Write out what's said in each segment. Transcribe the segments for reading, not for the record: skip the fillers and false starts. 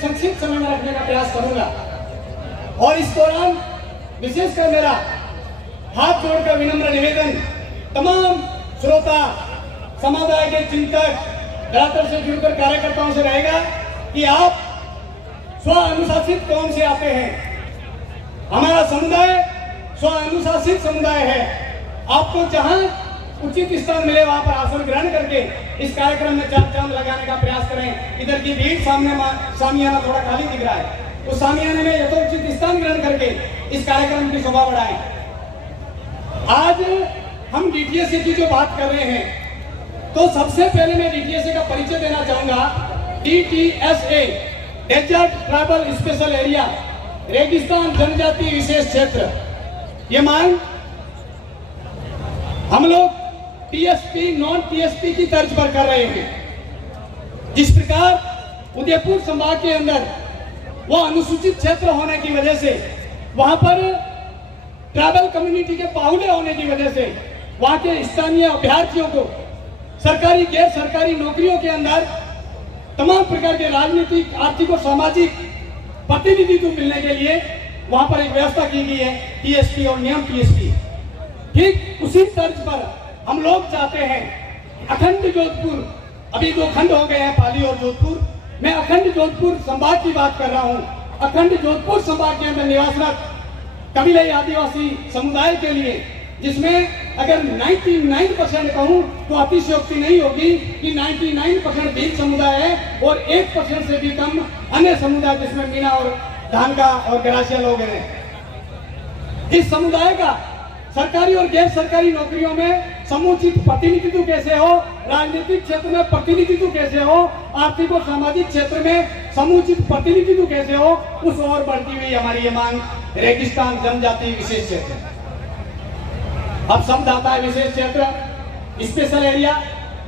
संक्षिप्त समय में रखने का प्रयास करूंगा और इस दौरान विशेषकर मेरा हाथ जोड़कर विनम्र निवेदन तमाम श्रोता, समुदाय के चिंतक, धरातल से जुड़कर कार्यकर्ताओं से रहेगा कि आप स्व अनुशासित कौम से आते हैं। हमारा समुदाय स्व अनुशासित समुदाय है। आपको जहां उचित स्थान मिले वहां पर आसन ग्रहण करके इस कार्यक्रम में चांद लगाने का प्रयास करें। इधर की भीड़ सामियाना थोड़ा खाली दिख रहा है, उस सामियाने में यथोचित स्थान ग्रहण करके इस कार्यक्रम की शोभा बढ़ाएं। आज हम डीटीएसए की जो बात कर रहे हैं, तो सबसे पहले मैं डीटीएसए का परिचय देना चाहूंगा। डीटीएसए डेजर्ट ट्राइबल स्पेशल एरिया, रेगिस्तान जनजाति विशेष क्षेत्र। ये मांग हम लोग टीएसपी नॉन टीएसपी की तर्ज पर कर रहे हैं। जिस प्रकार उदयपुर संभाग के अंदर वो अनुसूचित क्षेत्र होने की वजह से, वहां पर ट्राइबल कम्युनिटी के बाहुल्य होने की वजह से वहां के स्थानीय अभ्यर्थियों को सरकारी गैर सरकारी नौकरियों के अंदर तमाम प्रकार के राजनीतिक, आर्थिक और सामाजिक प्रतिनिधित्व मिलने के लिए वहां पर एक व्यवस्था की गई है, टीएसपी और नियम टीएसपी। ठीक उसी तर्ज पर हम लोग चाहते हैं अखंड जोधपुर, अभी 2 खंड हो गए हैं, पाली और जोधपुर। मैं अखंड जोधपुर संभाग की बात कर रहा हूं। अखंड जोधपुर संभाग के अंदर निवासरत कबीलाई आदिवासी समुदाय के लिए, जिसमें अगर 99% कहूं तो अतिशयोक्ति नहीं होगी कि 99% भील समुदाय है और 1% से भी कम अन्य समुदाय जिसमें मीना और धानका और गरासिया लोग हैं। इस समुदाय का सरकारी और गैर सरकारी नौकरियों में समुचित प्रतिनिधित्व कैसे हो, राजनीतिक क्षेत्र में प्रतिनिधित्व कैसे हो, आर्थिक और सामाजिक क्षेत्र में समुचित प्रतिनिधित्व कैसे हो, उस ओर बढ़ती हुई हमारी ये मांग रेगिस्तान जनजाति विशेष क्षेत्र। अब शब्द आता है विशेष क्षेत्र, स्पेशल एरिया।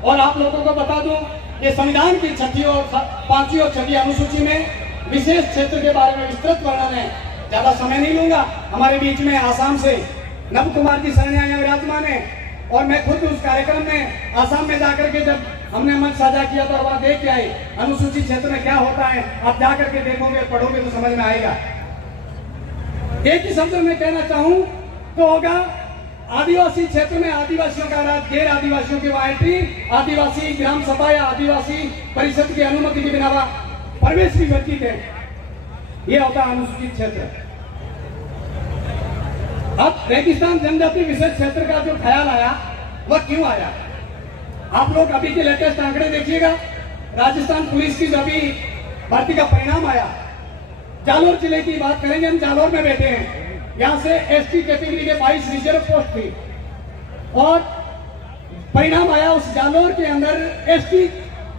और आप लोगों को बता दूं, ये संविधान की 6वीं और 5वीं और 6वीं अनुसूची में विशेष क्षेत्र के बारे में विस्तृत वर्णन है। ज्यादा समय नहीं लूंगा। हमारे बीच में आसाम से नव कुमार जी सरन्या यहाँ विराजमान है और मैं खुद उस कार्यक्रम में आसाम में जाकर के जब हमने मंच साझा किया तो वहां देख के आए अनुसूचित क्षेत्र में क्या होता है। आप जाकर के देखोगे, पढ़ोगे तो समझ में आएगा। एक ही शब्द में कहना चाहूं तो होगा, आदिवासी क्षेत्र में आदिवासियों का राज, गैर आदिवासियों की वहां एंट्री, आदिवासी ग्राम सभा या आदिवासी परिषद की अनुमति के बिना प्रवेश भी वर्जित है। यह होता है अनुसूचित क्षेत्र। अब रेगिस्तान जनजाति विशेष क्षेत्र का जो ख्याल आया, वह क्यों आया? आप लोग अभी के लेटेस्ट आंकड़े देखिएगा। राजस्थान पुलिस की अभी भर्ती का परिणाम आया। जालोर जिले की बात करेंगे, हम जालोर में बैठे हैं। यहाँ से एसटी कैटेगरी के 22 रिजर्व पोस्ट थी और परिणाम आया उस जालोर के अंदर एसटी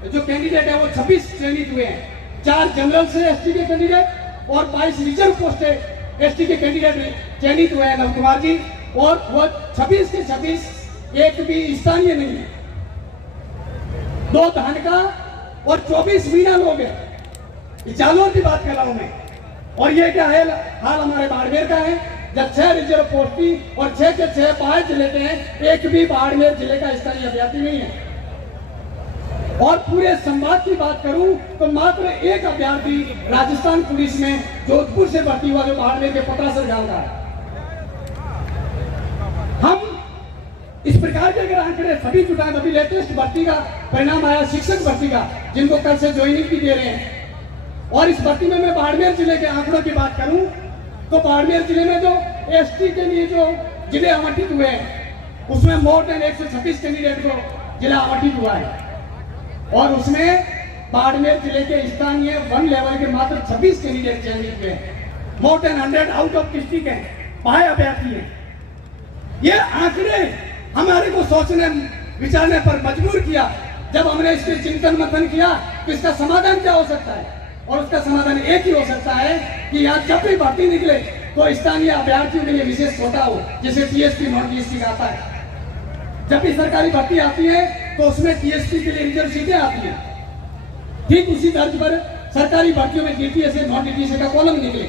जो कैंडिडेट है वो 26 चयनित हुए हैं। 4 जनरल से एसटी के कैंडिडेट और 22 रिजर्व पोस्ट है एसटी के कैंडिडेट चयनित हुए हैं नव कुमार जी, और वो 26 के 26 एक भी स्थानीय नहीं है। 2 धानका और 24 मीना लोग हैं। जालोर की बात कर रहा हूं मैं। और ये क्या है हाल हमारे बाड़मेर का है, जब 6 रिजर्व पोस्ट थी और 6 के 6 बाहर जिले के हैं, एक भी बाड़मेर जिले का स्थानीय अभ्यर्थी नहीं है। और पूरे संभाग की बात करूं तो मात्र एक अभ्यर्थी राजस्थान पुलिस में जोधपुर से भर्ती हुआ जो बाड़मेर के पतासर गांव का है। हम इस प्रकार के अगर आंकड़े सभी जुटाएं, अभी लेटेस्ट भर्ती का परिणाम आया शिक्षक भर्ती का, जिनको कल से ज्वाइनिंग भी दे रहे हैं। और इस भर्ती में मैं बाड़मेर जिले के आंकड़ों की बात करूं तो बाड़मेर जिले में जो एसटी के लिए जो जिले आवंटित हुए हैं, उसमें मोर देन 126 कैंडिडेट को जिला आवंटित हुआ है। और उसमें बाड़मेर जिले के स्थानीय 1 लेवल के मात्र 26 कैंडिडेट चयनित हुए हैं। More than 100 out of district हैं, बाह्य अभ्यर्थी हैं। ये आंकड़े हमारे को सोचने विचारने पर मजबूर किया। जब हमने इसके चिंतन मंथन किया तो इसका समाधान क्या हो सकता है, और उसका समाधान एक ही हो सकता है कि यहाँ जब भी भर्ती निकले तो स्थानीय अभ्यर्थियों के लिए विशेष कोटा हो, जैसे टीएसपी नॉन टीएसपी का आता है। जब भी सरकारी भर्ती आती है तो उसमें टीएसपी के लिए रिजर्व सीटें आती हैं। ठीक उसी तर्ज पर सरकारी भर्तियों में डीटीएसए नॉन डीटीएसए का कॉलम निकले।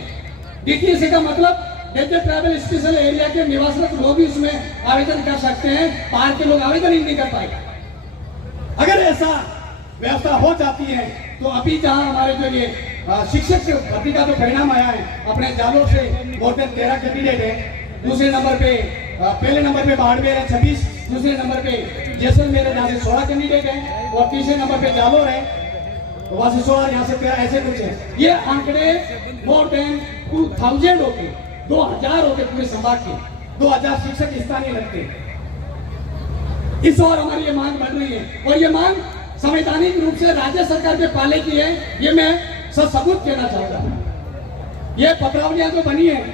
डीटीएसए का मतलब डेजर्ट ट्राइबल स्पेशल एरिया के निवासरत लोग भी उसमें आवेदन कर सकते हैं, बाहर के लोग आवेदन ही नहीं कर पाएंगे। अगर ऐसा व्यवस्था हो जाती है तो अभी जहां हमारे जो ये शिक्षक भर्ती का जो परिणाम आया है, अपने जालोर से मोर देन 13 कैंडिडेट है। दूसरे नंबर पे पहले नंबर पे बाड़मेर है 26, दूसरे नंबर पे जैसलमेर है जहाँ से 16 कैंडिडेट है, और तीसरे नंबर पे जालोर है वहाँ से 16, यहाँ से 13, ऐसे कुछ है। ये आंकड़े मोर देन 2000 होते, 2000 होते पूरे संभाग के, 2000 शिक्षक स्थानीय लगते। इस और हमारी ये मांग बढ़ रही है, और ये मांग संवैधानिक रूप से राज्य सरकार के पाले की है, ये मैं सबूत कहना चाहूंगा। ये पत्रावलियां जो बनी है,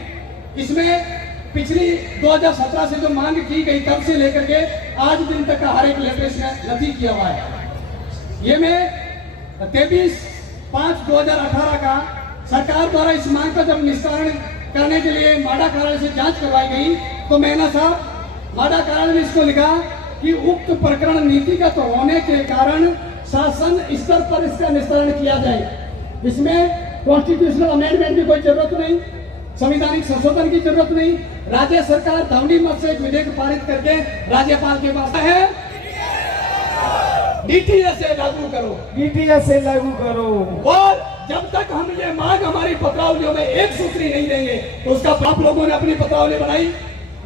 इसमें पिछली 2017 से जो मांग की गई तब से लेकर के आज दिन तक का हर एक लेटर इसमें नथी किया हुआ है। ये मैं 23/5/2018 का सरकार द्वारा इस मांग का जब निस्तारण करने के लिए माडा कार्यालय से जांच करवाई गई, तो मैना साहब माडा कार्यालय ने इसको लिखा कि उक्त प्रकरण नीतिगत होने के कारण शासन स्तर पर इसका निस्तारण किया जाए। इसमें कॉन्स्टिट्यूशनल अमेंडमेंट की कोई जरूरत नहीं, संवैधानिक संशोधन की जरूरत नहीं। राज्य सरकार ध्वनि मत से एक विधेयक पारित करके राज्यपाल के पास है, डीटीएस से लागू करो, डीटीएस से लागू करो। और जब तक हम ये मांग हमारी पत्रावलियों में एक सूत्री नहीं देंगे, तो उसका आप लोगों ने अपनी पत्रावली बनाई,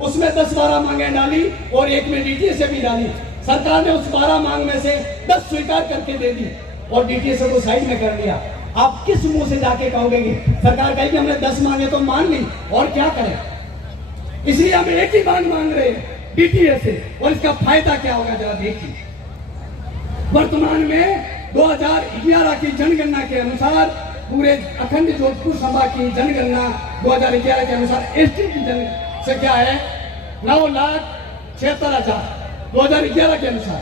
उसमें 10-12 मांगे डाली और एक में डीटीएस से भी डाली। सरकार ने उस 12 मांग में से 10 स्वीकार करके दे दी और डीटीएस को साइड में कर लिया। आप किस मुंह से जाके कहोगे कि सरकार कहेगी हमने 10 मांगे तो मान ली, और क्या करें? इसलिए हम एक ही मांग मांग रहे हैं डीटीएस से, और इसका फायदा क्या होगा जरा देखिए। वर्तमान में 2011 की जनगणना के अनुसार पूरे अखंड जोधपुर संभाग की जनगणना 2011 के अनुसार एसटी की जनसंख्या है 9,76,000 2011 के अनुसार,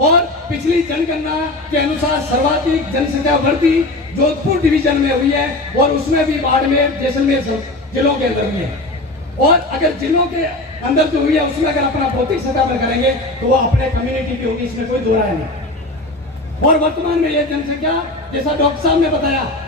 और पिछली जनगणना के अनुसार सर्वाधिक जनसंख्या वृद्धि जोधपुर डिवीजन में हुई है, और उसमें भी बाड़मेर जैसलमेर जिलों के अंदर हुई है। और अगर जिलों के अंदर जो हुई है उसमें अगर अपना भौतिक सतह पर करेंगे तो वो अपने कम्युनिटी की होगी, इसमें कोई दो राय नहीं। और वर्तमान में यह जनसंख्या, जैसा डॉक्टर साहब ने बताया,